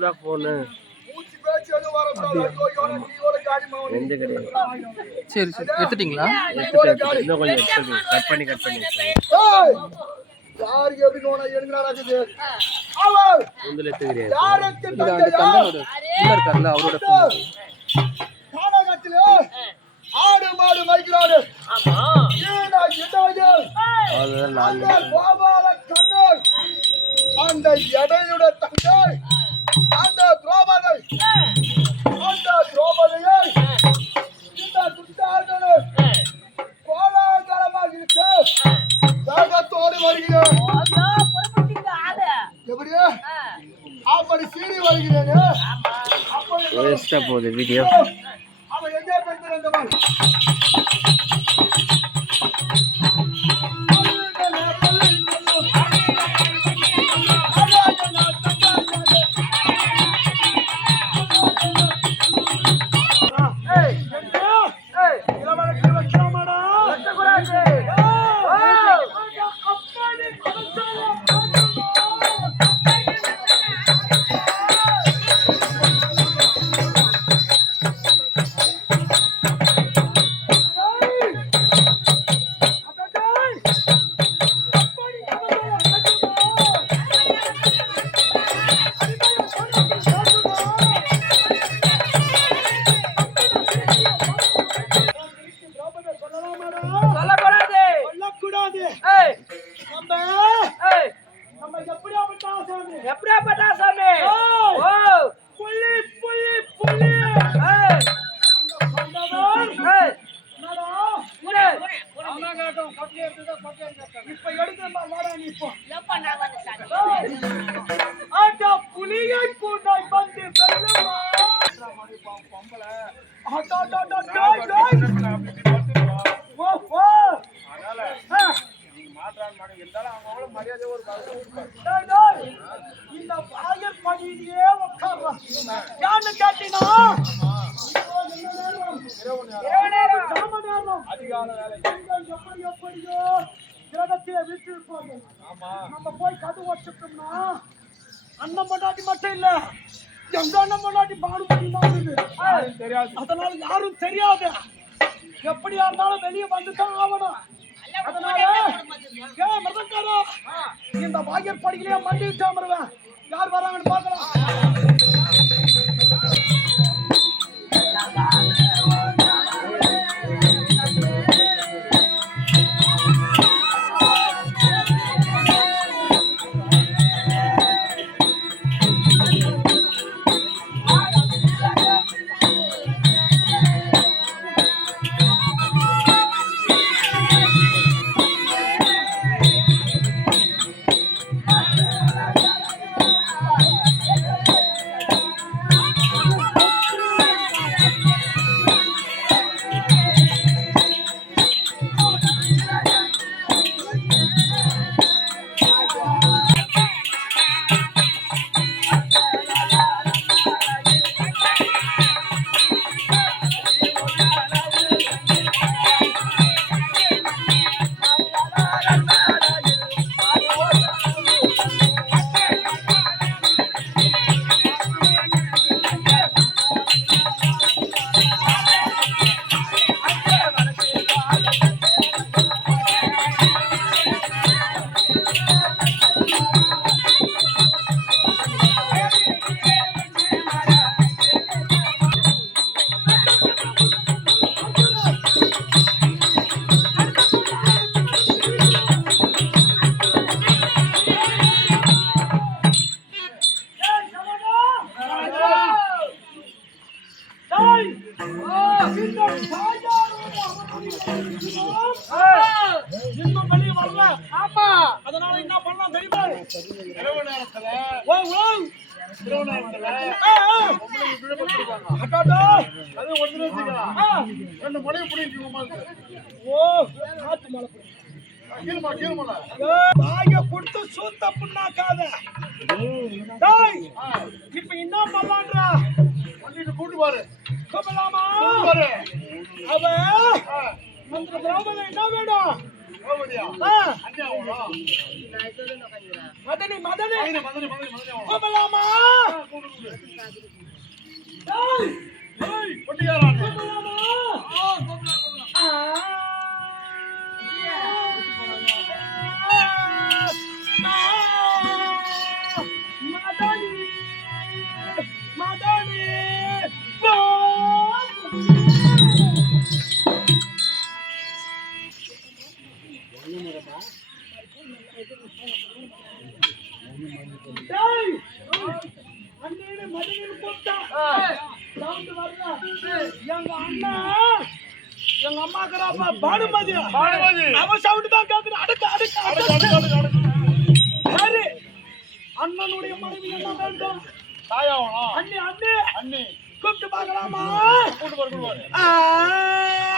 தான் ஃபோனு எந்த கிடையாது சரி சரி. எடுத்துட்டீங்களா? எடுத்துட்டு இன்னும் கொஞ்சம் எடுத்துட்டு கட் பண்ணி கட் பண்ணி. யாருக்கு எப்படி நோனா யாருக்கு தந்தனோட உள்ள இருக்கார்ல அவரோட phone. நாடகத்திலே ஆடு மாடு ஏடா நாலு வருகிறேன். எப்படி அப்படி சீறி வருகிறேன். போகுது வீடியோ சொல்லக்கூடாது சொல்லக்கூடாது ஏய், நம்ம ஏய், நம்ம எப்படியாப்பட்ட ஆசாமி? எப்படியாப்பட்ட சாமி. ஓ. புள்ளி புள்ளி புள்ளி ஏய், என்னடா? யானை யான்னு இரவு நேரம். சாம நேரம். எப்படி எப்படியோ கிரகத்திலே வீட்டிருப்பாங்க நம்ம போய் கது வச்சுட்டோம்னா அண்ணன் பொண்டாட்டி மட்டும் இல்ல எங்க அண்ணன் பொண்டாட்டி பாடுபடி தெரியாது அதனால யாரும் தெரியாது எப்படியா இருந்தாலும் வெளியே வந்துதான் ஆகணும் அதனால ஏன் இந்த வாயற்படியிலேயே மண்டி மண்டிட்டு அமருவேன் யார் வராங்கன்னு பாக்கலாம் ரெண்டு மொழியை பிடிக்கும் ஓ காத்து மலை கீழ்மலை கீழ்மலை கொடுத்து சூத்த புண்ணாக்காத. டேய் இப்ப என்ன பண்ணலாம்டா வண்டிட்டு கூட்டு பாரு கூப்பிடலாமா? அவ அந்த என்ன வேணும்? மதனி மதனி. கூப்பிடலாமா கூப்பிடலாமா? எங்க அண்ணா எங்க அம்மா இருக்கிறப்ப பானுமதி. அவன் சவுண்ட் தான் கேக்குது. அடுக்க அடுக்க அடுக்க. சரி. அண்ணனுடைய மனைவி என்ன வேண்டும் அண்ணி அண்ணி. அண்ணி. கூப்பிட்டு பார்க்கலாமா? ஆ. அண்ணி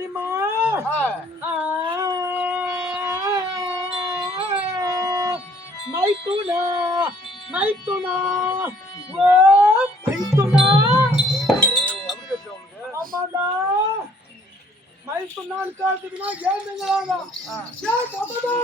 தெரியுமா மைத்துனா மைத்துனா ஓ மைத்துனா ஆமாடா மைத்துனான்னு கேட்டுதுன்னா ஏந்துங்கிறாங்க ஏன் பாப்பா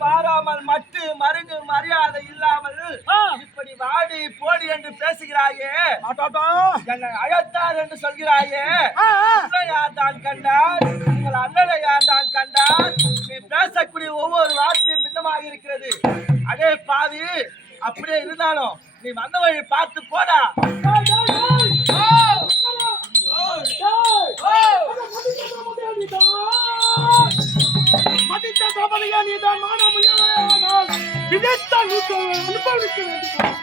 பாராமல் மட்டு மருந்து மரியாதை இல்லாமல் இப்படி வாடி போடி என்று பேசுகிறாயே என்னை அழைத்தார் என்று சொல்கிறாயே உன்னை யார் தான் கண்டார் உங்கள் அண்ணனை யார் தான் கண்டார் நீ பேசக்கூடிய ஒவ்வொரு வார்த்தையும் மிதமாக இருக்கிறது அதே பாதி அப்படியே இருந்தாலும் நீ வந்த வழி பார்த்து போடா. மதித்த சபதியா நீதான் மாணவன் இதைத்தான் அனுபவிக்க வேண்டும்.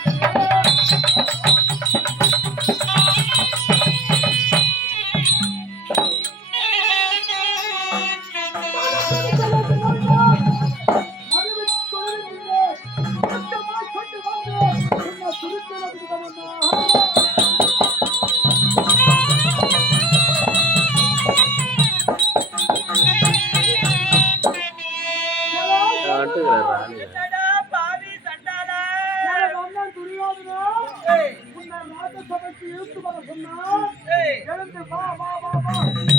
எழுந்து வா வா வா வா